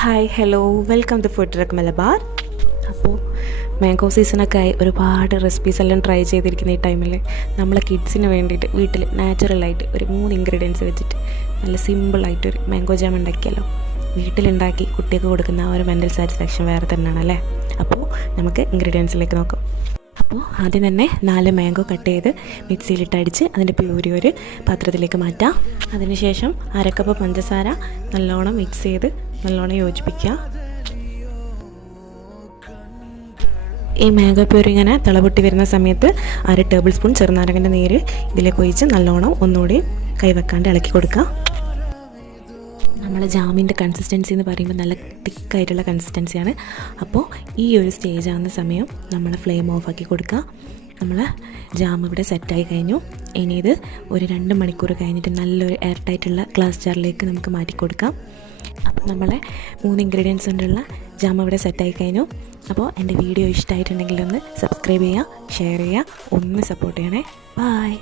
Hi hello welcome to food truck Malabar. അപ്പോൾ mango സീസണൊക്കെ ആയി ഒരുപാട് റെസിപ്പീസ് എല്ലാം ട്രൈ ചെയ്തിരിക്കുന്ന ഈ ടൈമിൽ നമ്മളെ കിഡ്സിന് വേണ്ടിയിട്ട് വീട്ടിൽ നാച്ചുറലായിട്ട് ഒരു 3 ഇൻഗ്രീഡിയൻസ് വെച്ചിട്ട് നല്ല സിമ്പിളായിട്ടൊരു മാംഗോ ജാം ഉണ്ടാക്കിയല്ലോ. വീട്ടിലുണ്ടാക്കി കുട്ടികൾക്ക് കൊടുക്കുന്ന ആ ഒരു മെൻ്റൽ സാറ്റിസ്ഫാക്ഷൻ വേറെ തന്നെയാണല്ലേ. അപ്പോൾ നമുക്ക് ഇൻഗ്രീഡിയൻസിലേക്ക് നോക്കാം. അപ്പോൾ ആദ്യം തന്നെ 4 മാംഗോ കട്ട് ചെയ്ത് മിക്സിയിലിട്ട് അടിച്ച് അതിൻ്റെ പ്യൂരി ഒരു പാത്രത്തിലേക്ക് മാറ്റാം. അതിനുശേഷം അരക്കപ്പ് പഞ്ചസാര നല്ലോണം മിക്സ് ചെയ്ത് നല്ലോണം യോജിപ്പിക്കുക. ഈ മാംഗോ പ്യൂരി ഇങ്ങനെ തിളപൊട്ടി വരുന്ന സമയത്ത് 1/2 ടേബിൾ സ്പൂൺ ചെറുനാരങ്ങൻ്റെ നീര് ഇതിലേക്ക് ഒഴിച്ച് നല്ലോണം ഒന്നുകൂടി കൈവെക്കാണ്ട് ഇളക്കി കൊടുക്കുക. നമ്മളെ ജാമിൻ്റെ കൺസിസ്റ്റൻസി എന്ന് പറയുമ്പോൾ നല്ല തിക്കായിട്ടുള്ള കൺസിസ്റ്റൻസിയാണ്. അപ്പോൾ ഈ ഒരു സ്റ്റേജ് ആകുന്ന സമയം നമ്മൾ ഫ്ലെയിം ഓഫാക്കി കൊടുക്കുക. നമ്മൾ ജാം ഇവിടെ സെറ്റായി കഴിഞ്ഞു. ഇനി ഇത് ഒരു 2 മണിക്കൂർ കഴിഞ്ഞിട്ട് നല്ലൊരു എയർ ടൈറ്റുള്ള ഗ്ലാസ് ജാറിലേക്ക് നമുക്ക് മാറ്റി കൊടുക്കാം. അപ്പോൾ നമ്മളെ 3 ഇൻഗ്രീഡിയൻസ് കൊണ്ടുള്ള ജാം ഇവിടെ സെറ്റായി കഴിഞ്ഞു. അപ്പോൾ എൻ്റെ വീഡിയോ ഇഷ്ടമായിട്ടുണ്ടെങ്കിൽ ഒന്ന് സബ്സ്ക്രൈബ് ചെയ്യുക, ഷെയർ ചെയ്യുക, ഒന്ന് സപ്പോർട്ട് ചെയ്യണേ. ബൈ.